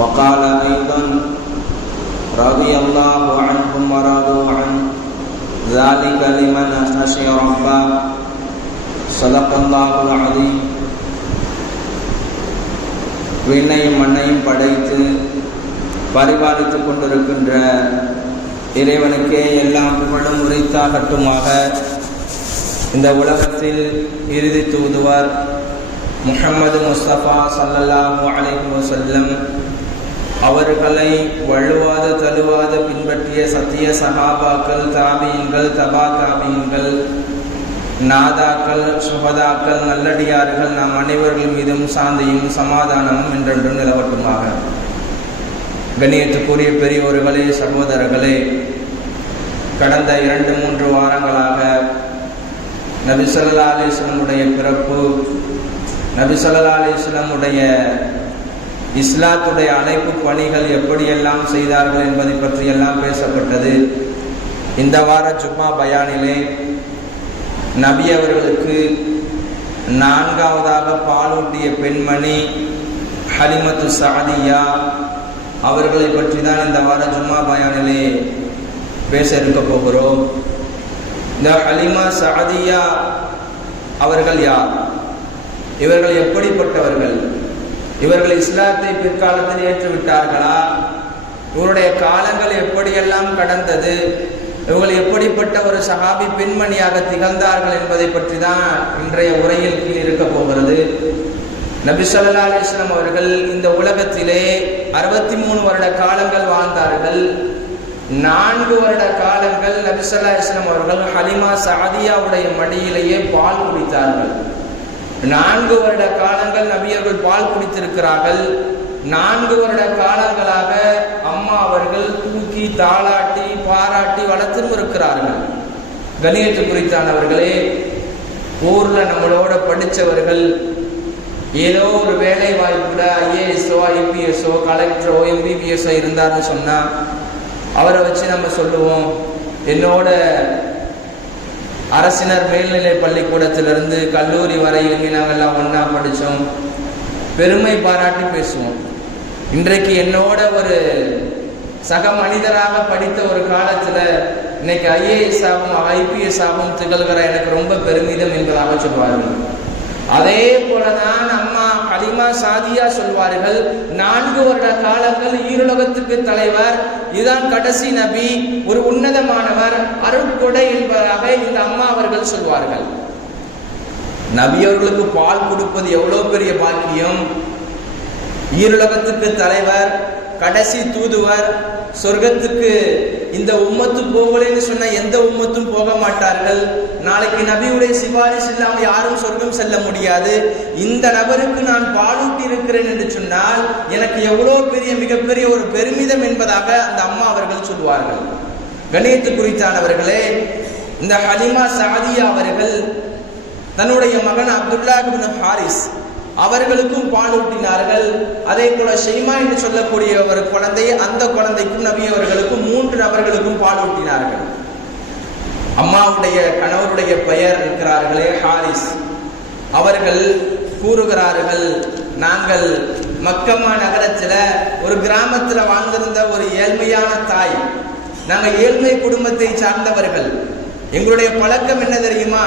وقال أيضا رضي الله عنهم ورضوا عنه ذلك لمن خشي ربه صدق الله العظيم. விண்ணையும் மண்ணையும் படைத்து பரிபாலித்துக் கொண்டிருக்கின்ற இறைவனுக்கே எல்லாம் புகழும் உரித்தாகட்டுமாக. இந்த உலகத்தில் இறுதி தூதுவர் முஹம்மது முஸ்தபா ஸல்லல்லாஹு அலைஹி வஸல்லம் அவர்களை வழுவாத தழுவாத பின்பற்றிய சத்திய சஹாபாக்கள், தாபீன்கள், தபா தாபீன்கள், நாதாக்கள், சுஹதாக்கள், நல்லடியார்கள் நாம் அனைவர்கள் மீதும் சாந்தியும் சமாதானமும் என்றென்றும் நிலவட்டுமாக. கண்ணியத்துக்குரிய பெரியோர்களே, சகோதரர்களே, கடந்த 2-3 வாரங்களாக நபி ஸல்லல்லாஹு அலைஹி வஸல்லமுடைய பிறப்பு, நபி ஸல்லல்லாஹு அலைஹி வஸல்லமுடைய இஸ்லாத்துடைய அழைப்பு பணிகள் எப்படியெல்லாம் செய்தார்கள் என்பதை பற்றியெல்லாம் பேசப்பட்டது. இந்த வார ஜும்மா பயானிலே நபி அவர்களுக்கு 4வதாக பாலூட்டிய பெண்மணி ஹலிமத்து சாதியா அவர்களை பற்றி தான் இந்த வார ஜும்மா பயானிலே பேச இருக்க போகிறோம். இந்த ஹலிமா சாதியா அவர்கள் யார்? இவர்கள் எப்படிப்பட்டவர்கள்? இவர்கள் இஸ்லாத்தை பிற்காலத்தில் ஏற்றுவிட்டார்களா? இவருடைய காலங்கள் எப்படியெல்லாம் கடந்தது? இவர்கள் எப்படிப்பட்ட ஒரு சஹாபி பெண்மணியாக திகழ்ந்தார்கள் என்பதை பற்றி தான் இன்றைய உரையில் கீழ் இருக்க போகிறது. நபி ஸல்லல்லாஹு அலைஹி வஸல்லம் அவர்கள் இந்த உலகத்திலே 63 வருட காலங்கள் வாழ்ந்தார்கள். 4 வருட காலங்கள் நபி ஸல்லல்லாஹு அலைஹி வஸல்லம் அவர்கள் ஹலிமா சாதியாவுடைய மடியிலேயே பால் குடித்தார்கள். 4 வருட காலங்கள் நபியர்கள் பால் குடித்திருக்கிறார்கள். 4 வருட காலங்களாக அம்மா அவர்கள் தூக்கி தாளாட்டி பாராட்டி வளர்த்தும் இருக்கிறார்கள். கணியத்து குறித்தானவர்களே, ஊர்ல நம்மளோட படித்தவர்கள் ஏதோ ஒரு வேலை வாய்ப்புல ஐஏஎஸ்ஓ, ஐபிஎஸ்ஓ, கலெக்டரோ, எம்பிபிஎஸ்ஓ இருந்தார்னு சொன்னா அவரை வச்சு நம்ம சொல்லுவோம், என்னோட அரசினர் மேல்நிலை பள்ளிக்கூடத்திலிருந்து கல்லூரி வரையிலுமே நாங்கள்லாம் ஒன்றா படித்தோம், பெருமை பாராட்டி பேசுவோம். இன்றைக்கு என்னோட ஒரு சக மனிதராக படித்த ஒரு காலத்தில் இன்னைக்கு ஐஏஎஸ் ஆகும் ஐபிஎஸ் ஆகும் திகழ்கிற எனக்கு ரொம்ப பெருமிதம் என்பதாக சொல்வார்கள். அதே போலதான் அம்மா ஹலிமா சாதியா சொல்வார்கள், 4 வருட காலங்கள் ஈருலகத்துக்கு தலைவர், இதுதான் கடைசி நபி, ஒரு உன்னதமானவர், அருட்கொடை என்பதாக இந்த அம்மா அவர்கள் சொல்வார்கள். நபி அவர்களுக்கு பால் கொடுப்பது எவ்வளவு பெரிய பாக்கியம்! ஈருலகத்துக்கு தலைவர், கடைசி தூதுவர், சொர்க்கத்துக்கு இந்த உம்மத்து போகலன்னு சொன்ன எந்த உம்மத்தும் போக மாட்டார்கள். நாளைக்கு நபியுடைய சிபாரிசு இல்லாமல் யாரும் சொர்க்கம் செல்ல முடியாது. இந்த நபருக்கு நான் பாலூட்டி இருக்கிறேன் என்று சொன்னால் எனக்கு எவ்வளோ பெரிய மிகப்பெரிய ஒரு பெருமிதம் என்பதாக அந்த அம்மா அவர்கள் சொல்வார்கள். கணியத்து குறித்தானவர்களே, இந்த ஹலிமா சாதியா அவர்கள் தன்னுடைய மகன் அப்துல்லா இப்னு ஹாரிஸ் அவர்களுக்கும் பாலூட்டினார்கள். அதே போல ஷைமா என்று சொல்லக்கூடிய ஒரு குழந்தை, அந்த குழந்தைக்கும் நபி அவர்களுக்கும் 3 நபர்களுக்கும் பாலூட்டினார்கள். அம்மாவுடைய கணவருடைய பெயர் இருக்கிறார்களே ஹாரிஸ், அவர்கள் கூறுகிறார்கள், நாங்கள் மக்கமா நகரத்தில் ஒரு கிராமத்தில் வாழ்ந்திருந்த ஒரு ஏழ்மையான தாய், நாங்கள் ஏழ்மை குடும்பத்தை சார்ந்தவர்கள். எங்களுடைய பழக்கம் என்ன தெரியுமா?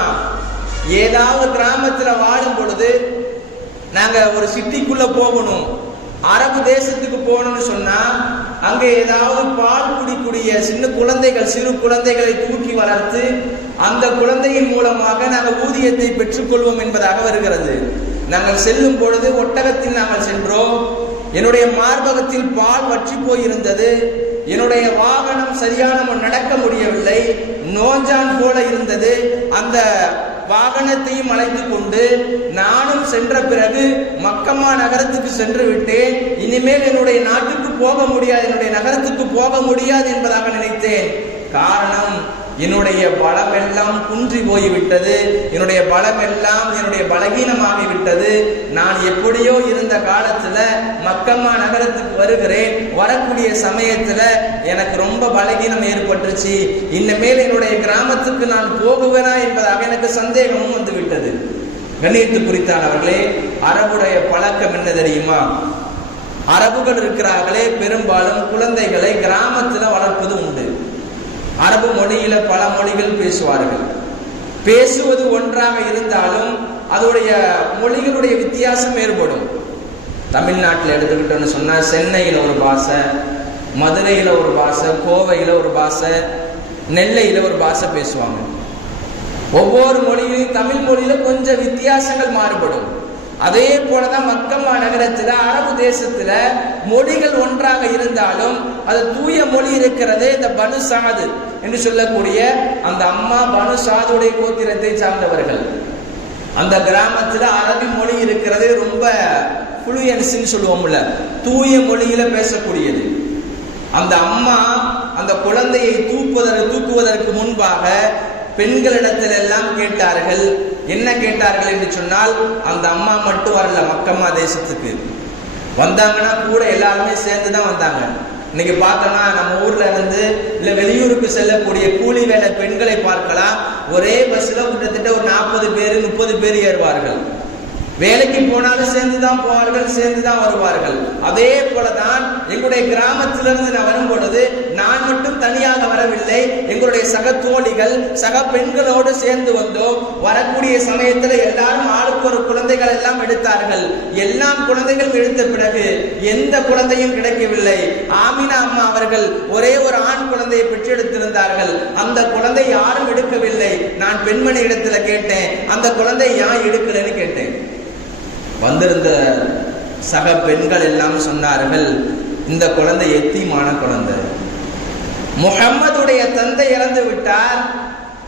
ஏதாவது கிராமத்தில் வாழும் பொழுது நாங்கள் ஒரு சிட்டிக்குள்ள போகணும், அரபு தேசத்துக்கு போகணும்னு சொன்னா அங்கே ஏதாவது பால் குடிக்கூடிய சின்ன குழந்தைகள், சிறு குழந்தைகளை தூக்கி வளர்த்து அந்த குழந்தையின் மூலமாக நாங்கள் ஊதியத்தை பெற்றுக்கொள்வோம் என்பதாக வருகிறது. நாங்கள் செல்லும் பொழுது ஒட்டகத்தில் நாங்கள் சென்றோம். என்னுடைய மார்பகத்தில் பால் வற்றி போயிருந்தது. என்னுடைய வாகனம் சரியான நடக்க முடியவில்லை, நோஞ்சான் போல இருந்தது. அந்த வாகனத்தையும் அழைத்து கொண்டு நானும் சென்ற பிறகு மக்கமா நகரத்துக்கு சென்று விட்டேன். இனிமேல் என்னுடைய நாட்டுக்கு போக முடியாது, என்னுடைய நகரத்துக்கு போக முடியாது என்பதாக நினைத்தேன். காரணம், என்னுடைய பலம் எல்லாம் குன்றி போய்விட்டது, என்னுடைய பலம் எல்லாம் என்னுடைய பலகீனமாகிவிட்டது. நான் எப்படியோ இருந்த காலத்துல மக்கமா நகரத்துக்கு வருகிறேன், வரக்கூடிய சமயத்துல எனக்கு ரொம்ப பலகீனம் ஏற்பட்டுச்சு. இனிமேல் என்னுடைய கிராமத்துக்கு நான் போகுவேனா என்பதாக எனக்கு சந்தேகமும் வந்து விட்டது. கண்ணியத்து குறித்தானவர்களே, அரபுடைய பழக்கம் என்ன தெரியுமா? அரபுகள் இருக்கிறார்களே பெரும்பாலும் குழந்தைகளை கிராமத்தில் வளர்ப்பது உண்டு. அரபு மொழியில பல மொழிகள் பேசுவார்கள். பேசுவது ஒன்றாக இருந்தாலும் அதோடைய மொழிகளுடைய வித்தியாசம் ஏற்படும். தமிழ்நாட்டில் எடுத்துக்கிட்டோன்னு சொன்னா சென்னையில் ஒரு பாஷை, மதுரையில் ஒரு பாஷை, கோவையில் ஒரு பாஷை, நெல்லையில் ஒரு பாஷை பேசுவாங்க. ஒவ்வொரு மொழியிலும் தமிழ் மொழியில கொஞ்சம் வித்தியாசங்கள் மாறுபடும். அதே போலதான் மக்கமா நகரத்துல அரபு தேசத்துல மொழிகள் ஒன்றாக இருந்தாலும் அது தூய மொழி இருக்கிறது. இந்த பனு சாது என்று சொல்லக்கூடிய அந்த அம்மா பனு சாதுடைய கோத்திரத்தை சார்ந்தவர்கள். அந்த கிராமத்துல அரபி மொழி இருக்கிறது, ரொம்ப ஃப்ளூயன்ஸ்ன்னு சொல்லுவோம்ல, தூய மொழியில பேசக்கூடியது. அந்த அம்மா அந்த குழந்தையை தூக்குவதற்கு முன்பாக பெண்களிடத்தில் எல்லாம் கேட்டார்கள். என்ன கேட்டார்கள் என்று சொன்னால், அந்த அம்மா மட்டும் வரல, மக்கமா தேசத்துக்கு வந்தாங்கன்னா கூட எல்லாருமே சேர்ந்துதான் வந்தாங்க. இன்னைக்கு பார்த்தோம்னா நம்ம ஊர்ல இருந்து இல்ல வெளியூருக்கு செல்லக்கூடிய கூலி வேலை பெண்களை பார்க்கலாம். ஒரே பஸ்ல கிட்டத்தட்ட ஒரு 40 பேர் 30 பேர் ஏறுவார்கள். வேலைக்கு போனாலும் சேர்ந்துதான் போவார்கள், சேர்ந்துதான் வருவார்கள். அதே போலதான் எங்களுடைய கிராமத்திலிருந்து நான் வரும் பொழுது நான் மட்டும் தனியாக வரவில்லை, எங்களுடைய சக தோழிகள் சக பெண்களோடு சேர்ந்து வந்தோம். வரக்கூடிய சமயத்தில் எல்லாரும் ஆளுக்கு ஒரு குழந்தைகள் எல்லாம் எடுத்தார்கள். எல்லாம் குழந்தைகள் எடுத்த பிறகு எந்த குழந்தையும் கிடைக்கவில்லை. ஆமினா அம்மா அவர்கள் ஒரே ஒரு ஆண் குழந்தையை பெற்றெடுத்திருந்தார்கள். அந்த குழந்தை யாரும் எடுக்கவில்லை. நான் பெண்மணி இடத்துல கேட்டேன், அந்த குழந்தை யான் எடுக்கலன்னு கேட்டேன். வந்திருந்த சக பெண்கள் எல்லாம் சொன்னார்கள், இந்த குழந்தை எத்தீமான குழந்தை, முஹம்மதுடைய தந்தை இறந்து விட்டார்,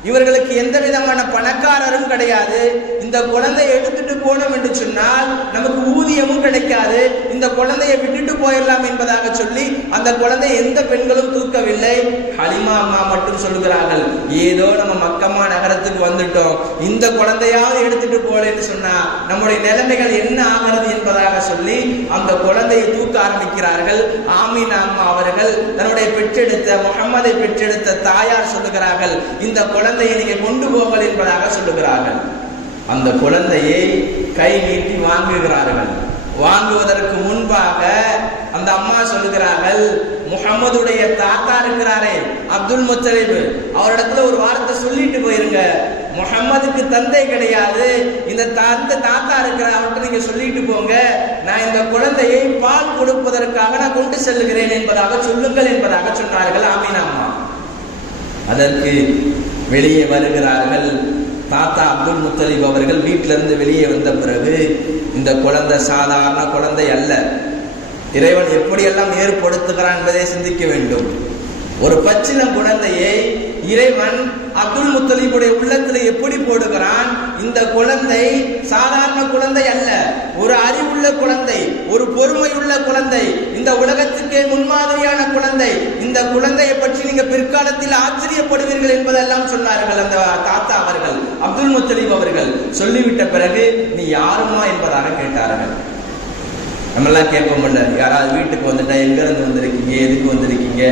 இவர்களுக்கு எந்த விதமான பணக்காரரும் கிடையாது. இந்த குழந்தையை எடுத்துட்டு போனோம் என்று சொன்னால் நமக்கு ஊதியமும் கிடைக்காது, இந்த குழந்தையை விட்டுட்டு போயிடலாம் என்பதாக சொல்லி அந்த குழந்தை எந்த பெண்களும் தூக்கவில்லை. ஹலிமா அம்மா மட்டும் சொல்லுகிறார்கள், ஏதோ நம்ம மக்கமா நகரத்துக்கு வந்துட்டோம், இந்த குழந்தையாவது எடுத்துட்டு போலேன்னு சொன்னா நம்முடைய நிலைமைகள் என்ன ஆகிறது என்பதாக சொல்லி அந்த குழந்தையை தூக்க ஆரம்பிக்கிறார்கள். ஆமீனா அம்மா அவர்கள் தன்னுடைய பெற்றெடுத்த முஹம்மதை பெற்றெடுத்த தாயார் சொல்லுகிறார்கள், இந்த குழந்தையை நீங்க கொண்டு போங்கள் என்பதாக சொல்லுகிறார்கள். அந்த குழந்தையை கை நீட்டி வாங்குகிறார்கள். வாங்குவதற்கு முன்பாக அந்த அம்மா சொல்லுகிறார்கள், முஹம்மதுடைய தாத்தா இருக்கிறாரே அப்துல் முத்தலிப், அவரிடத்துல ஒரு வார்த்தை சொல்லிட்டு போயிருங்க, முஹம்மதுக்கு தந்தை கிடையாது, இந்த தாத்தா இருக்கிற அவர்கிட்ட நீங்க சொல்லிட்டு போங்க, நான் இந்த குழந்தையை பால் கொடுப்பதற்காக நான் கொண்டு செல்லுகிறேன் என்பதாக சொல்லுங்கள் என்பதாக சொன்னார்கள் ஆமீனா அம்மா. அதற்கு வெளியே வருகிறார்கள். தாத்தா அப்துல் முத்தலிப் அவர்கள் வீட்டிலிருந்து வெளியே வந்த பிறகு, இந்த குழந்தை சாதாரண குழந்தை அல்ல, இறைவன் எப்படியெல்லாம் ஏற்படுத்துகிறான் என்பதை சிந்திக்க வேண்டும். ஒரு பச்சிளம் குழந்தையை இறைவன் அப்துல் முத்தலிபுடைய உள்ளத்தில் எப்படி போடுகிறான்? இந்த குழந்தை சாதாரண குழந்தை அல்ல, ஒரு அறிவுள்ள குழந்தை, ஒரு பொறுமையுள்ள குழந்தை, இந்த உலகத்துக்கே முன்மாதிரியான குழந்தை. இந்த குழந்தையை பற்றி நீங்க பிற்காலத்தில் ஆச்சரியப்படுவீர்கள் என்பதெல்லாம் சொன்னார்கள் அந்த தாத்தா அவர்கள். அப்துல் முத்தலிப் அவர்கள் சொல்லிவிட்ட பிறகு, நீ யாருமா என்பதாக கேட்டார்கள். நம்ம எல்லாம் கேட்போம்ல, யாராவது வீட்டுக்கு வந்துட்டா எங்க இருந்து வந்திருக்கீங்க, எதுக்கு வந்திருக்கீங்க,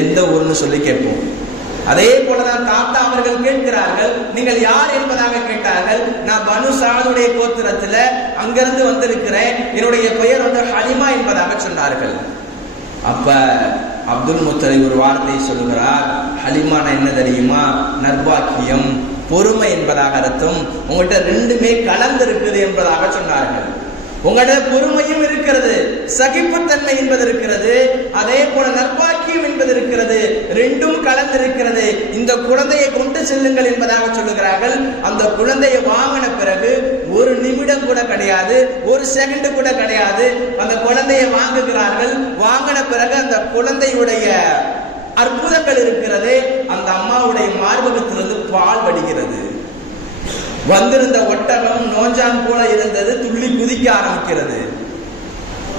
எந்த ஊர்னு சொல்லி கேட்போம். அதே போலதான் தாத்தா அவர்கள் கேட்கிறார்கள், நீங்கள் யார் என்பதாக கேட்டார்கள். நான் பனு சாதுடைய கோத்திரத்துல அங்கிருந்து வந்திருக்கிறேன், என்னுடைய பெயர் வந்து ஹலிமா என்பதாக சொன்னார்கள். அப்ப அப்துல் முத்தலிப் ஒரு வார்த்தையை சொல்லுகிறார், ஹலிமான என்ன தெரியுமா? நர்பாக்கியம், பொறுமை என்பதாக அர்த்தம். உங்கள்கிட்ட ரெண்டுமே கலந்து இருக்குது என்பதாக சொன்னார்கள். உங்களிடம் பொறுமையும் இருக்கிறது, சகிப்புத்தன்மை என்பது இருக்கிறது, அதே போல நற்பாக்கியம் என்பது இருக்கிறது, ரெண்டும் கலந்திருக்கிறது. இந்த குழந்தையை கொண்டு செல்லுங்கள் என்பதாக சொல்லுகிறார்கள். அந்த குழந்தையை வாங்கின பிறகு ஒரு நிமிடம் கூட கிடையாது, ஒரு செகண்ட் கூட கிடையாது, அந்த குழந்தையை வாங்குகிறார்கள். வாங்கின பிறகு அந்த குழந்தையுடைய அற்புதங்கள் இருக்கிறது. அந்த அம்மாவுடைய மார்பகத்திலிருந்து பால் வடிகிறது. வந்திருந்த ஒட்டகம் நோஞ்சான் போல இருந்தது, துள்ளி குதிக்க ஆரம்பிக்கிறது.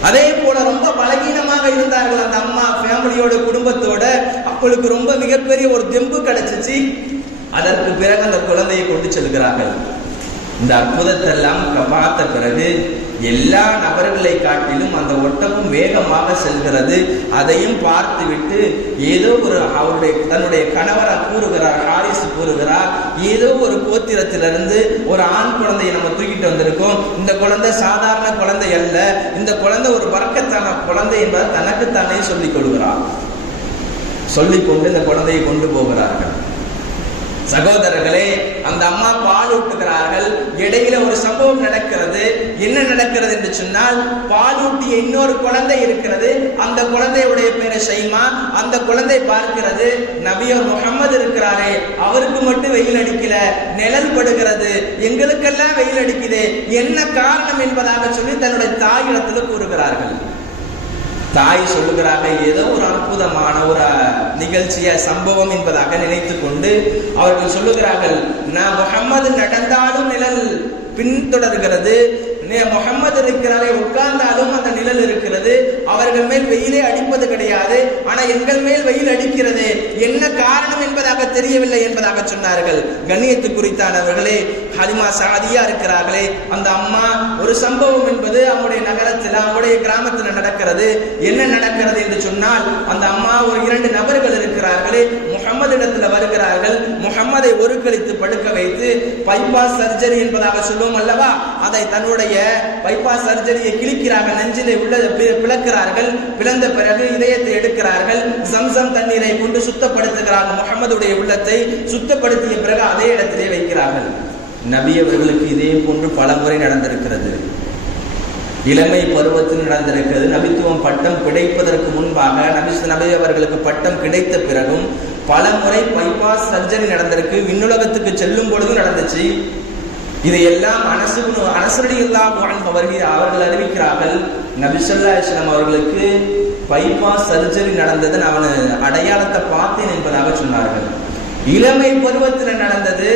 அதே போல ரொம்ப பலகீனமாக இருந்தார்கள் அந்த அம்மா, ஃபேமிலியோட குடும்பத்தோட. அவங்களுக்கு ரொம்ப மிகப்பெரிய ஒரு தெம்பு கிடைச்சிச்சு. அதற்கு பிறகு அந்த குழந்தையை கொண்டு செல்கிறார்கள். இந்த அற்புதத்தை எல்லாம் பார்த்த பிறகு எல்லா நபர்களை காட்டிலும் அந்த ஒட்டகம் வேகமாக செல்கிறது. அதையும் பார்த்துவிட்டு ஏதோ ஒரு தன்னுடைய கணவரை கூறுகிறார், ஹாரிஸ் கூறுகிறார், ஏதோ ஒரு கோத்திரத்திலிருந்து ஒரு ஆண் குழந்தையை நம்ம தூக்கிட்டு வந்திருக்கோம். இந்த குழந்தை சாதாரண குழந்தை அல்ல, இந்த குழந்தை ஒரு பரக்கத்தான குழந்தை என்பதை தனக்குத்தானே சொல்லிக் கொள்கிறார். சொல்லிக்கொண்டு இந்த குழந்தையை கொண்டு போகிறார்கள். சகோதரர்களே, அந்த அம்மா பால் ஊட்டுகிறார்கள். இடையில ஒரு சம்பவம் நடக்கிறது. என்ன நடக்கிறது என்று சொன்னால், பால் ஊட்டிய இன்னொரு குழந்தை இருக்கிறது. அந்த குழந்தையுடைய பேரு ஷைமா. அந்த குழந்தை பார்க்கிறது, நபியர் முகமது இருக்கிறாரே, அவருக்கு மட்டும் வெயில் அடிக்கல, நிழல் படுகிறது, எங்களுக்கெல்லாம் வெயில் அடிக்குது, என்ன காரணம் என்பதாக சொல்லி தன்னுடைய தாயிடத்தில் கூறுகிறார்கள். தாய் சொல்லுகிறாங்க, ஏதோ ஒரு அற்புதமான ஒரு நிகழ்ச்சிய சம்பவம் என்பதாக நினைத்து கொண்டு அவர்கள் சொல்லுகிறார்கள், நான் முகம்மது நடந்தாலும் நிழல் பின்தொடர்கிறது, முகம்மது இருக்கிறாரே உட்கார்ந்தாலும் அந்த நிழல் இருக்கிறது, அவர்கள் மேல் வெயிலே அடிப்பது கிடையாது, ஆனா எங்கள் மேல் வெயில் அடிக்கிறது, என்ன காரணம் என்பதாக தெரியவில்லை என்பதாக சொன்னார்கள். கண்ணியத்து குறித்தானவர்களே, ஹலிமா சாதியா இருக்கிறார்களே, அந்த அம்மா ஒரு சம்பவம் என்பது அவங்களுடைய நகரத்தில் அவங்களுடைய கிராமத்தில் நடக்கிறது. என்ன நடக்கிறது என்று சொன்னால், அந்த அம்மா ஒரு 2 நபர்கள் இருக்கிறார்களே, முகம்மது இடத்துல வருகிறார்கள். முகம்மதை ஒரு கழித்து படுக்க வைத்து பைபாஸ் சர்ஜரி என்பதாக சொல்லுவோம் அல்லவா, அதை தன்னுடைய பைபாஸ் சர்ஜரியை கிழிக்கிறார்கள், நெஞ்சிலே உள்ளதை பிளக்கிறார்கள். பிளந்த பிறகு இதயத்தை எடுக்கிறார்கள், சம்சம் தண்ணீரை கொண்டு சுத்தப்படுத்துகிறார்கள். முகம்மதுடைய உள்ளத்தை சுத்தப்படுத்திய பிறகு அதே இடத்திலே வைக்கிறார்கள். நபி அவர்களுக்கு இதே போன்று பல முறை நடந்திருக்கிறது. இளமை பருவத்தில் நடந்திருக்கிறது. நபித்துவம் பட்டம் கிடைப்பதற்கு முன்பாக நபி அவர்களுக்கு பட்டம் கிடைத்த பிறகும் பல முறை பைபாஸ் சர்ஜரி நடந்திருக்கு. விண்ணுலகத்துக்கு செல்லும் பொழுதும் நடந்துச்சு. இதையெல்லாம் அவர்கள் அறிவிக்கிறார்கள். நபி ஸல்லல்லாஹு அலைஹி வஸல்லம் அவர்களுக்கு பைபாஸ் சர்ஜரி நடந்தது, நான் அடையாளத்தை பார்த்தேன் என்பதாக சொன்னார்கள். இளமை பருவத்தில் நடந்தது.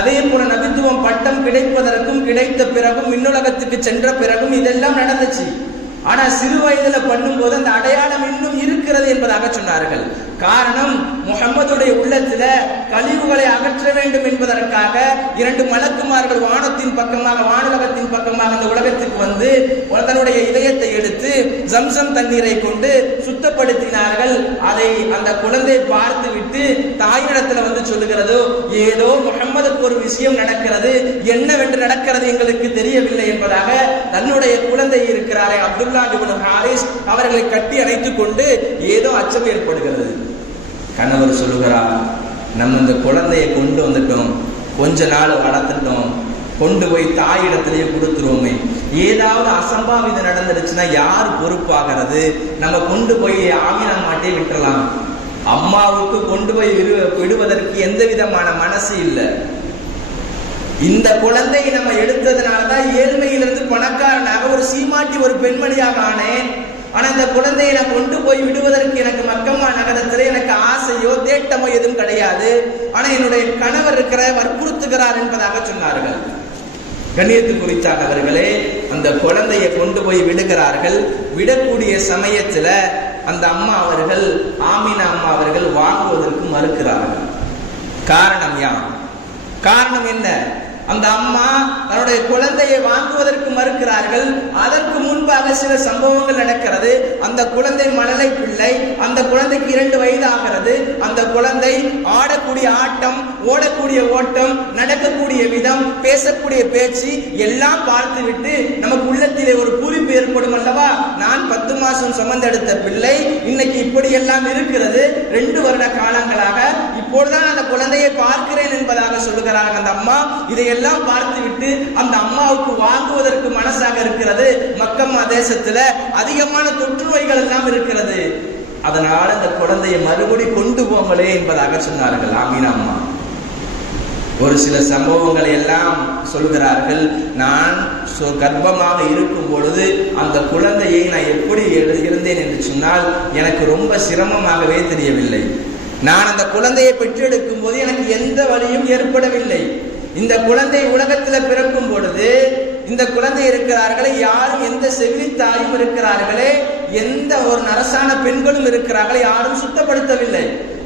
அதே போல நபித்துவம் பட்டம் கிடைப்பதற்கும் கிடைத்த பிறகும் விண்ணுலகத்துக்கு சென்ற பிறகும் இதெல்லாம் நடந்துச்சு. ஆனா சிறு வயதுல பண்ணும்போது அந்த அடையாளம் இன்னும் இருக்கிறது என்பதாக சொன்னார்கள். காரணம், முகம்மதுடைய உள்ளத்துல கழிவுகளை அகற்ற வேண்டும் என்பதற்காக 2 மலக்குமார்கள் வானத்தின் பக்கமாக வானுலகத்தின் பக்கமாக அந்த உலகத்துக்கு வந்து தன்னுடைய இதயத்தை எடுத்து ஜம்சம் தண்ணீரை கொண்டு சுத்தப்படுத்தினார்கள். அதை அந்த குழந்தை பார்த்து விட்டு தாயிடத்துல வந்து சொல்லுகிறதோ, ஏதோ முகம்மதுக்கு ஒரு விஷயம் நடக்கிறது, என்னவென்று நடக்கிறது எங்களுக்கு தெரியவில்லை என்பதாக தன்னுடைய குழந்தை இருக்கிறாரே அப்துல்லா இப்னு ஹாரிஸ் அவர்களை கட்டி அணைத்துக் கொண்டு ஏதோ அச்சம் ஏற்படுகிறது. கணவர் சொல்லுகிறார், நம்ம இந்த குழந்தையை கொண்டு வந்துட்டோம், கொஞ்ச நாள் வளர்த்துட்டோம், கொண்டு போய் தாயிடத்திலேயே கொடுத்துருவோமே, ஏதாவது அசம்பாவிதம் நடந்துருச்சுன்னா யார் பொறுப்பாகிறது, நம்ம கொண்டு போய் ஆமினா மாட்டே விட்டுறலாம். அம்மாவுக்கு கொண்டு போய் விடுவதற்கு எந்த விதமான மனசு இல்லை. இந்த குழந்தையை நம்ம எடுத்ததுனாலதான் ஏழ்மையிலிருந்து பணக்காரனாக ஒரு சீமாட்டி ஒரு பெண்மணியாக ஆனேன். ஆனா இந்த குழந்தையை நான் கொண்டு போய் விடுவதற்கு எனக்கு மக்கமா நகரத்துல எனக்கு ஆசையோ தேட்டமோ எதுவும் கிடையாது. ஆனா என்னுடைய கணவர் இருக்கிற வற்புறுத்துகிறார் என்பதாக சொன்னார்கள். கண்ணியத்து குறித்தானவர்களே, அந்த குழந்தையை கொண்டு போய் விடுகிறார்கள். விடக்கூடிய சமயத்துல அந்த அம்மா அவர்கள், ஆமினா அம்மா அவர்கள் வாங்குவதற்கு மறுக்கிறார்கள். காரணம் என்ன? அந்த அம்மா தன்னுடைய குழந்தையை வாங்குவதற்கு மறுக்கிறார்கள். அதற்கு முன்பாக சில சம்பவங்கள் நடக்கிறது. அந்த குழந்தை மழலை பிள்ளை, அந்த குழந்தைக்கு 2 வயது ஆகிறது. அந்த குழந்தை ஆடக்கூடிய ஆட்டம், ஓடக்கூடிய ஓட்டம், நடக்கக்கூடிய விதம், பேசக்கூடிய பேச்சு எல்லாம் பார்த்துவிட்டு நமக்கு உள்ளத்திலே ஒரு பூரிப்பு ஏற்படும் அல்லவா. நான் 10 மாசம் சுமந்தெடுத்த பிள்ளை இன்னைக்கு இப்படி எல்லாம் இருக்கிறது, 2 வருட காலங்களாக இப்பொழுதுதான் அந்த குழந்தையை பார்க்கிறேன் என்பதாக சொல்லுகிறார்கள் அந்த அம்மா. இதையெல்லாம் பார்த்துவிட்டு அந்த அம்மாவுக்கு வாங்குவதற்கு மனசாக இருக்கிறது. மக்கம்மா தேசத்துல அதிகமான தொற்று நோய்கள் எல்லாம் இருக்கிறது. அதனால அந்த குழந்தையை மறுபடி கொண்டு போங்களே என்பதாக சொன்னார்கள் ஆமினா அம்மா. ஒரு சில சம்பவங்களை எல்லாம் சொல்கிறார்கள். நான் கர்ப்பமாக இருக்கும் பொழுது அந்த குழந்தையை நான் எப்படி இருந்தேன் என்று சொன்னால் எனக்கு ரொம்ப சிரமமாகவே தெரியவில்லை. நான் அந்த குழந்தையை பெற்றெடுக்கும் போது எனக்கு எந்த வலியும் ஏற்படவில்லை. இந்த குழந்தை உலகத்தில் பிறக்கும் பொழுது இந்த குழந்தை இருக்கிறார்களே யாரும் எந்த செவிலி தாயும் இருக்கிறார்களே, எந்த ஒரு நரசான பெண்களும் இருக்கிறார்களே, யாரும் சுத்தப்படுத்தவில்லை.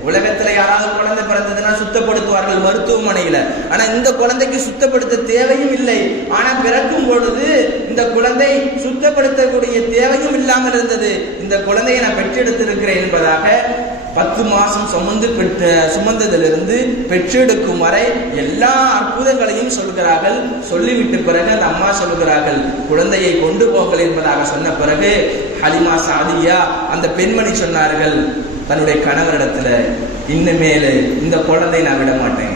உலகத்துல யாராவது குழந்தை பிறந்ததுன்னா சுத்தப்படுத்துவார்கள் மருத்துவமனையில. ஆனா இந்த குழந்தைக்கு சுத்தப்படுத்த தேவையும் இல்லை. ஆனா பிறக்கும் பொழுது இந்த குழந்தை சுத்தப்படுத்தக்கூடிய தேவையும் இல்லாமல் இருந்தது. இந்த குழந்தையை நான் பெற்றெடுத்திருக்கிறேன் என்பதாக 10 மாசம் சுமந்ததிலிருந்து பெற்றெடுக்கும் வரை எல்லா அற்புதங்களையும் சொல்கிறார்கள். சொல்லிவிட்ட பிறகு அந்த அம்மா சொல்கிறார்கள், குழந்தையை கொண்டு போங்கள் என்பதாக சொன்ன பிறகு ஹலிமா சாதியா அந்த பெண்மணி சொன்னார்கள் தன்னுடைய கணவரிடத்துல, இன்னுமேல இந்த குழந்தையை நான் விட மாட்டேன்,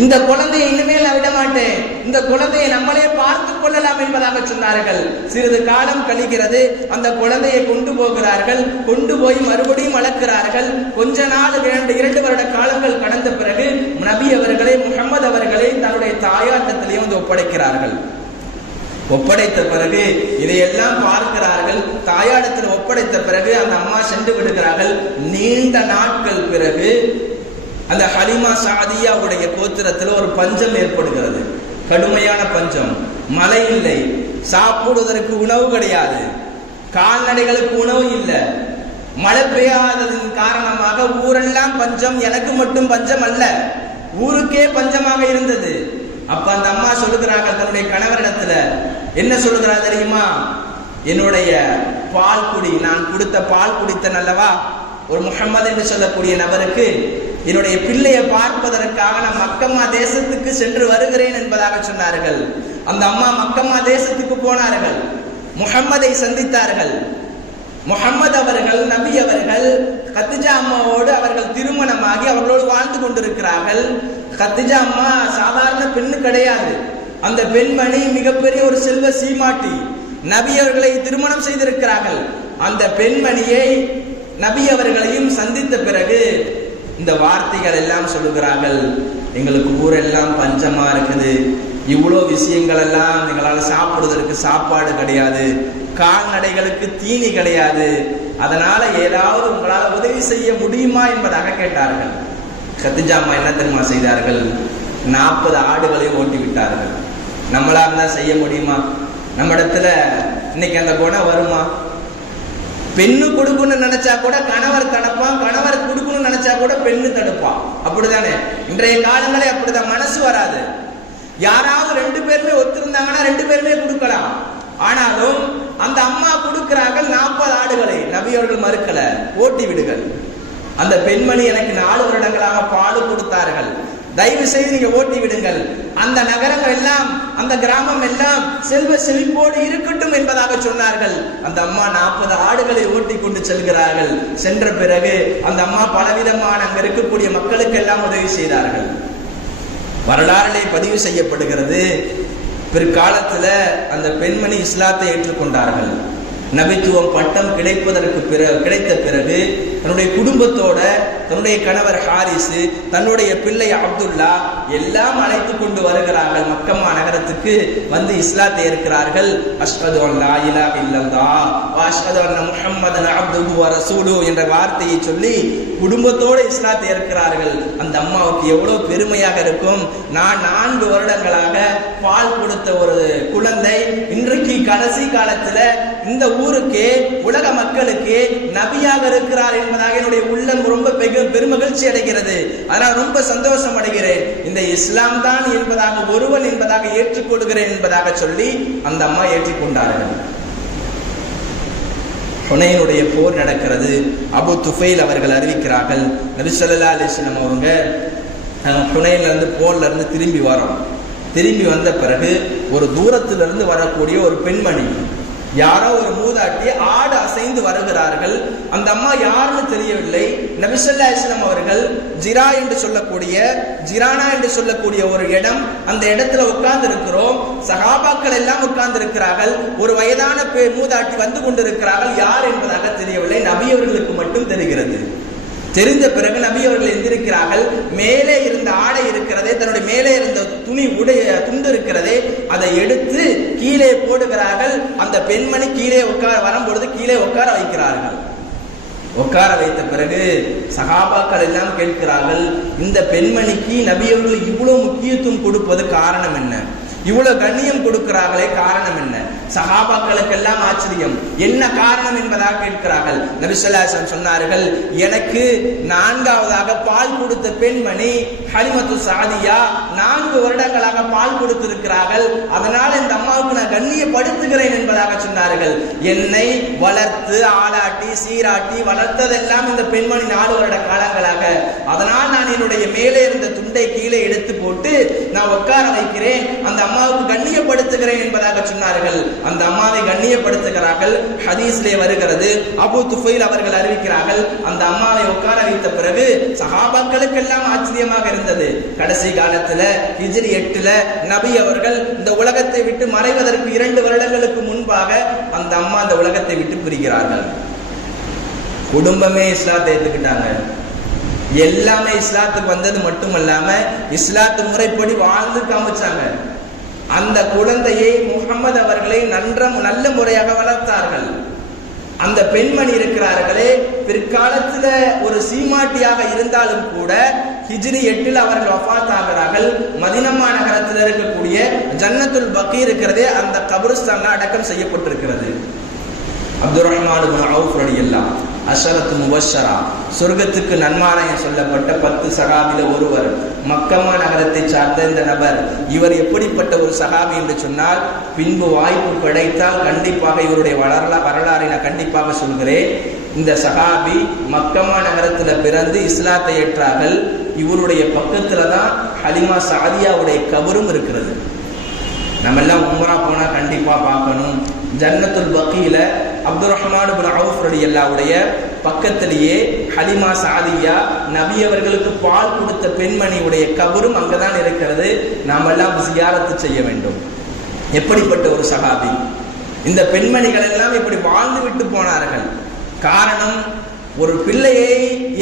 இந்த குழந்தையை இனிமேல் நான் விட மாட்டேன், இந்த குழந்தையை நம்மளே பார்த்துக் கொள்ளலாம் என்பதாக சொன்னார்கள். சிறிது காலம் கழிக்கிறது. அந்த குழந்தையை கொண்டு போகிறார்கள். கொண்டு போய் மறுபடியும் வளர்க்கிறார்கள். கொஞ்ச நாள் 2 வருட காலங்கள் கடந்த பிறகு நபி அவர்களை, முஹம்மது அவர்களை தன்னுடைய தாயாட்டத்திலேயே வந்து ஒப்படைக்கிறார்கள். ஒப்படைத்த பிறகு இதையெல்லாம் பார்க்கிறார்கள். தாயாடத்தில் ஒப்படைத்த பிறகு அந்த அம்மா சென்று விடுகிறார்கள். நீண்ட நாட்கள் பிறகு அந்த ஹலிமா சாதியாவுடைய கோத்திரத்தில் ஒரு பஞ்சம் ஏற்படுகிறது. கடுமையான பஞ்சம். மழை இல்லை, சாப்பிடுவதற்கு உணவு கிடையாது, கால்நடைகளுக்கு உணவு இல்லை. மழை பெய்யாததன் காரணமாக ஊரெல்லாம் பஞ்சம். எனக்கு மட்டும் பஞ்சம் அல்ல, ஊருக்கே பஞ்சமாக இருந்தது. அப்ப அந்த அம்மா சொல்லுகிறாங்க தன்னுடைய கணவரிடத்துல, என்ன சொல்லுகிறா தெரியுமா? என்னுடைய பால் குடி, நான் கொடுத்த பால் குடித்தன் அல்லவா ஒரு முஹம்மது என்று சொல்லக்கூடிய நபருக்கு, என்னுடைய பிள்ளையை பார்ப்பதற்காக நான் மக்கம்மா தேசத்துக்கு சென்று வருகிறேன் என்பதாக சொன்னார்கள். அந்த அம்மா மக்கம்மா தேசத்துக்கு போனார்கள். முஹம்மதை சந்தித்தார்கள். முஹம்மது அவர்கள், நபி அவர்கள் கத்திஜா அம்மாவோடு அவர்கள் திருமணமாகி அவர்களோடு வாழ்ந்து கொண்டிருக்கிறார்கள். கத்திஜா அம்மா சாதாரண பெண்ணு கிடையாது. அந்த பெண்மணி மிகப்பெரிய ஒரு செல்வ சீமாட்டி. நபி அவர்களை திருமணம் செய்திருக்கிறார்கள். அந்த பெண்மணியை நபி அவர்களையும் சந்தித்த பிறகு இந்த வார்த்தைகள் எல்லாம் சொல்லுகிறார்கள், எங்களுக்கு ஊரெல்லாம் பஞ்சமா இருக்குது, இவ்வளோ விஷயங்கள் எல்லாம் எங்களால் சாப்பிடுவதற்கு சாப்பாடு கிடையாது, கால்நடைகளுக்கு தீனி கிடையாது, அதனால ஏதாவது உங்களால் உதவி செய்ய முடியுமா என்பதாக கேட்டார்கள். கத்திஜா அம்மா என்ன தெரியுமா செய்தார்கள்? 40 ஆடுகளை ஓட்டி விட்டார்கள். நம்மளா இருந்தா செய்ய முடியுமா? நம்ம இடத்துல இன்னைக்கு அந்த குணம் வருமா? பெண்ணு கொடுக்கணும்னு நினைச்சா கூட கணவர் தடுப்பான், கணவர் கொடுக்கணும்னு நினைச்சா கூட பெண்ணு தடுப்பான். அப்படிதானே இன்றைய காலங்களே அப்படிதான். மனசு வராது. யாராவது 2 பேருமே ஒத்திருந்தாங்கன்னா 2 பேருமே கொடுக்கலாம். ஆனாலும் அந்த அம்மா கொடுக்கிறார்கள் 40 ஆடுகளை. நபி அவர்கள் மறுக்கல, ஓட்டி விடுகள். அந்த பெண்மணி எனக்கு 4 வருடங்களாக பால் கொடுத்தார்கள், தயவு செய்து நீங்க ஓட்டி விடுங்கள், அந்த நகரங்கள் எல்லாம் அந்த கிராமம் எல்லாம் செல்வ செழிப்போடு இருக்கட்டும் என்பதாக சொன்னார்கள். அந்த அம்மா 40 ஆடுகளை ஓட்டி கொண்டு செல்கிறார்கள். சென்ற பிறகு அந்த அம்மா பலவிதமான அங்க இருக்கக்கூடிய மக்களுக்கு எல்லாம் உதவி செய்தார்கள். வரலாறிலே பதிவு செய்யப்படுகிறது, பிற்காலத்துல அந்த பெண்மணி இஸ்லாத்தை ஏற்றுக்கொண்டார்கள். நபித்துவம் பட்டம் கிடைத்த பிறகு தன்னுடைய குடும்பத்தோட தன்னுடைய கணவர் ஹாரிஸ், தன்னுடைய பிள்ளை அப்துல்லா எல்லாம் அழைத்து கொண்டு வருகிறார்கள். மக்கம்மா நகரத்துக்கு வந்து இஸ்லாத்தை ஏற்கிறார்கள். அஷ்ஹது அல்லா இலாஹ இல்லல்லாஹ் வ அஷ்ஹது அன்ன முஹம்மதன் அப்துஹு வ ரசூலுஹு என்ற வார்த்தையை சொல்லி குடும்பத்தோடு இஸ்லாத்தை ஏற்கிறார்கள். அந்த அம்மாவுக்கு எவ்வளவு பெருமையாக இருக்கும். நான் 4 வருடங்களாக பால் கொடுத்த ஒரு குழந்தை இன்றைக்கு கடைசி காலத்துல இந்த ஊருக்கே உலக மக்களுக்கு நபியாக இருக்கிறார் என்பதாக என்னுடைய உள்ளம் ரொம்ப பெருமகிழ்ச்சி அடைகிறது. ஆனால் ரொம்ப சந்தோஷம் அடைகிறேன். இந்த இஸ்லாம் தான் என்பதாக, ஒருவன் என்பதாக ஏற்றுக்கொள்கிறேன் என்பதாக சொல்லி அந்த அம்மா ஏற்றுக்கொண்டார்கள். ஹுனைனுடைய போர் நடக்கிறது. அபு துஃபைல் அவர்கள் அறிவிக்கிறார்கள், நபி ஸல்லல்லாஹு அலைஹி வஸல்லம் அவங்க ஹுனைன்ல இருந்து போர்ல இருந்து திரும்பி வரோம். திரும்பி வந்த பிறகு ஒரு தூரத்திலிருந்து வரக்கூடிய ஒரு பெண்மணி, யாரோ ஒரு மூதாட்டி ஆடு அசைந்து வருகிறார்கள். அந்த அம்மா யாருன்னு தெரியவில்லை. நபி ஸல்லல்லாஹு அலைஹி வஸல்லம் அவர்கள் ஜிரானா என்று சொல்லக்கூடிய ஒரு இடம், அந்த இடத்துல உட்கார்ந்து இருக்கிறோம். சஹாபாக்கள் எல்லாம் உட்கார்ந்து இருக்கிறார்கள். ஒரு வயதான மூதாட்டி வந்து கொண்டிருக்கிறார்கள். யார் என்பதாக தெரியவில்லை. நபி அவர்களுக்கு மட்டும் தெரிகிறது. தெரிந்த பிறகு நபி அவர்கள் எந்திருக்கிறார்கள். மேலே இருந்த ஆடை இருக்கிறதே, தன்னுடைய மேலே இருந்த துண்டு இருக்கிறதே, அதை எடுத்து கீழே போடுகிறார்கள். அந்த பெண்மணி கீழே வரும்பொழுது கீழே உட்கார வைக்கிறார்கள். உட்கார வைத்த பிறகு சஹாபாக்கள் எல்லாம் கேட்கிறார்கள், இந்த பெண்மணிக்கு நபி அவர்கள் இவ்வளவு முக்கியத்துவம் கொடுப்பது காரணம் என்ன? இவ்வளவு கண்ணியம் கொடுக்கிறார்களே காரணம் என்ன? சஹாபாக்களுக்கெல்லாம் ஆச்சரியம். என்ன காரணம் என்பதாக கேட்கிறார்கள். நபி ஸல்லல்லாஹு அலைஹி வஸல்லம் சொன்னார்கள், எனக்கு 4வது பால் கொடுத்த பெண்மணி ஹலிமத்து சாதியா 4 வருடங்களாக பால் கொடுத்திருக்கிறார்கள். அதனால் இந்த அம்மாவுக்கு நான் கண்ணியப்படுத்துகிறேன் என்பதாக சொன்னார்கள். என்னை வளர்த்து ஆளாட்டி சீராட்டி வளர்த்ததெல்லாம் இந்த பெண்மணி 4 வருட காலங்களாக. அதனால் நான் என்னுடைய மேலே இருந்த துண்டை கீழே எடுத்து போட்டு நான் உட்கார வைக்கிறேன், அந்த அம்மாவுக்கு கண்ணியப்படுத்துகிறேன் என்பதாக சொன்னார்கள். அந்த அம்மாவை கண்ணியப்படுத்துகிறார்கள். ஹதீஸ்லே வருகிறது, அபூ துஃபைல் அவர்கள் அறிவிக்கிறார்கள், அந்த அம்மாவை உட்கார வைத்த பிறகு சஹாபாக்களுக்கெல்லாம் ஆச்சரியமாக இருந்தது. கடைசி காலத்துல ஹிஜ்ரி 8ல நபி அவர்கள் இந்த உலகத்தை விட்டு மறைவதற்கு 2 வருடங்களுக்கு முன்பாக அந்த அம்மா அந்த உலகத்தை விட்டு பிரிகிறார்கள். குடும்பமே இஸ்லாத்தை ஏற்றுக்கிட்டாங்க. எல்லாமே இஸ்லாத்துக்கு வந்தது மட்டுமல்லாம இஸ்லாத்து முறைப்படி வாழ்ந்து காமிச்சாங்க. அந்த குழந்தையை முகமது அவர்களை நல்ல முறையாக வளர்த்தார்கள். அந்த பெண்மணி இருக்கிறார்களே, பிற்காலத்துல ஒரு சீமாட்டியாக இருந்தாலும் கூட ஹிஜ்ரி 8ல் அவர்கள் வஃபாத் ஆகிறார்கள். மதீனா நகரத்தில் இருக்கக்கூடிய ஜன்னத்துல் பக்கீ இருக்கிறதே, அந்த கபருஸ்தான்ல அடக்கம் செய்யப்பட்டிருக்கிறது. அப்துர் ரஹ்மான் இப்னு அவுஃப் ரலியல்லாஹு அஷரத்து முபஷரா, சொர்க்கத்துக்கு நன்மாராயம் சொல்லப்பட்ட 10 சஹாபில ஒருவர், மக்கமா நகரத்தை சார்ந்த இந்த நபர். இவர் எப்படிப்பட்ட ஒரு சஹாபி என்று சொன்னால், பின்பு வாய்ப்பு கிடைத்தால் கண்டிப்பாக இவருடைய வரலாறை நான் கண்டிப்பாக சொல்கிறேன். இந்த சஹாபி மக்கமா நகரத்தில் பிறந்து இஸ்லாத்தை ஏற்றார்கள். இவருடைய பக்கத்துல தான் ஹலிமா சாதியாவுடைய கபரும் இருக்கிறது. நம்ம எல்லாம் உம்ரா போனா கண்டிப்பா பார்க்கணும். ஜன்னத்துல் பக்கீல அப்துர் ரஹ்மான் இப்னு அவுஃப் ரலியல்லாஹுடைய பக்கத்திலேயே ஹலிமா சாதியா நபி அவர்களுக்கு பால் கொடுத்த பெண்மணியுடைய கபரும் அங்கதான் இருக்கிறது. நாம் எல்லாம் ஜியாரத்து செய்ய வேண்டும். எப்படிப்பட்ட ஒரு சஹாபி! இந்த பெண்மணிகள் எல்லாம் இப்படி வாழ்ந்து விட்டு போனார்கள். காரணம், ஒரு பிள்ளையை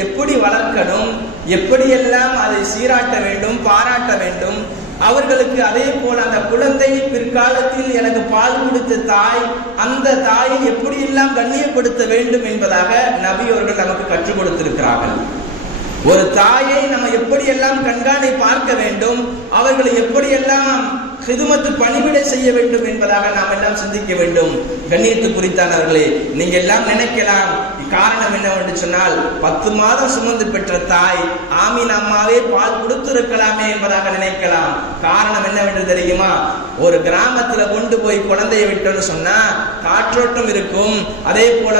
எப்படி வளர்க்கணும், எப்படியெல்லாம் அதை சீராட்ட வேண்டும், பாராட்ட வேண்டும். அவர்களுக்கு அதே போல அந்த குழந்தை பிற்காலத்தில் எனக்கு பால் கொடுத்த தாய், அந்த தாயை எப்படியெல்லாம் கண்ணியப்படுத்த வேண்டும் என்பதாக நபி அவர்கள் நமக்கு கற்றுக் கொடுத்திருக்கிறார்கள். ஒரு தாயை நம்ம எப்படியெல்லாம் கண்காணி பார்க்க வேண்டும், அவர்களை எப்படியெல்லாம் ஹிதுமத்து பணிவிடை செய்ய வேண்டும் என்பதாக நாம் எல்லாம் சிந்திக்க வேண்டும். கண்ணியத்து குறித்தானவர்களே, நீங்க எல்லாம் நினைக்கலாம், காரணம் என்னவென்று சொன்னால் 10 மாதம் சுமந்து பெற்ற தாய் ஆமீன் அம்மாவே பால் கொடுத்திருக்கலாமே என்பதாக நினைக்கலாம். காரணம் என்னவென்று தெரியுமா? ஒரு கிராமத்துல கொண்டு போய் குழந்தையை விட்டோன்னு சொன்னா காற்றோட்டம் இருக்கும், அதே போல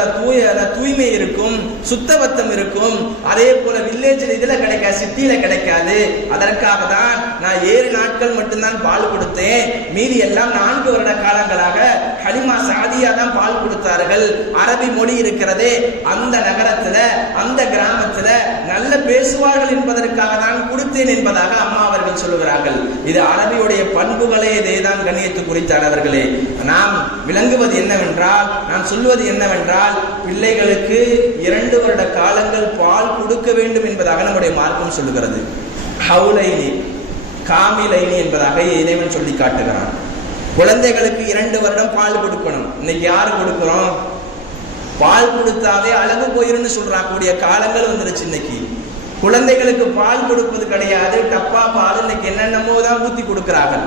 தூய்மை இருக்கும், சுத்தபத்தம் இருக்கும். அதே போல வில்லேஜில் இதுல கிடைக்காது, சிட்டியில கிடைக்காது. அதற்காக தான் நான் 7 நாட்கள் மட்டும்தான் பால் கொடுத்தேன். மீதி எல்லாம் 4 வருட காலங்களாக ஹலிமா சாதியா தான் பால் கொடுத்தார்கள். அரபி மொழி இருக்கிறதே, அந்த நகரத்துல அந்த கிராமத்துல நல்ல பேசுவார்கள் என்பதற்காக தான் கொடுத்தேன் என்பதாக அம்மா அவர்கள் சொல்லுகிறார்கள். இது அரபியுடைய பண்புகளே. இதேதான் கண்ணியத்து குறித்தானவர்களே. நாம் விளங்குவது என்னவென்றால், நாம் சொல்வது என்னவென்றால், பிள்ளைகளுக்கு 2 வருட காலங்கள் பால் கொடுக்க வேண்டும் என்பதாக நம்முடைய மார்க்கம் சொல்லுகிறது. ஹவுலைனி காமிலைனி என்பதாக இறைவன் சொல்லி காட்டுகிறான். குழந்தைகளுக்கு 2 வருடம் பால் கொடுக்கணும். இன்னைக்கு யாரு கொடுக்கிறோம்? பால் கொடுத்தாவே அழகு போயிருன்னு சொல்றாக்கூடிய காலங்கள் வந்துருச்சு. இன்னைக்கு குழந்தைகளுக்கு பால் கொடுப்பது கிடையாது, டப்பா பால் இன்னைக்கு என்னென்னமோ தான் ஊத்தி கொடுக்கிறார்கள்.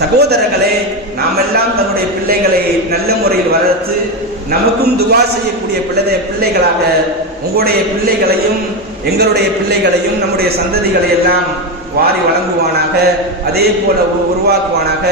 சகோதரர்களே, நாம் எல்லாம் தன்னுடைய பிள்ளைகளை நல்ல முறையில் வளர்த்து நமக்கும் துவா செய்யக்கூடிய பிள்ளைகளாக உங்களுடைய பிள்ளைகளையும் எங்களுடைய பிள்ளைகளையும் நம்முடைய சந்ததிகளை எல்லாம் வாரி வழங்குவானாக, அதே போல உருவாக்குவானாக.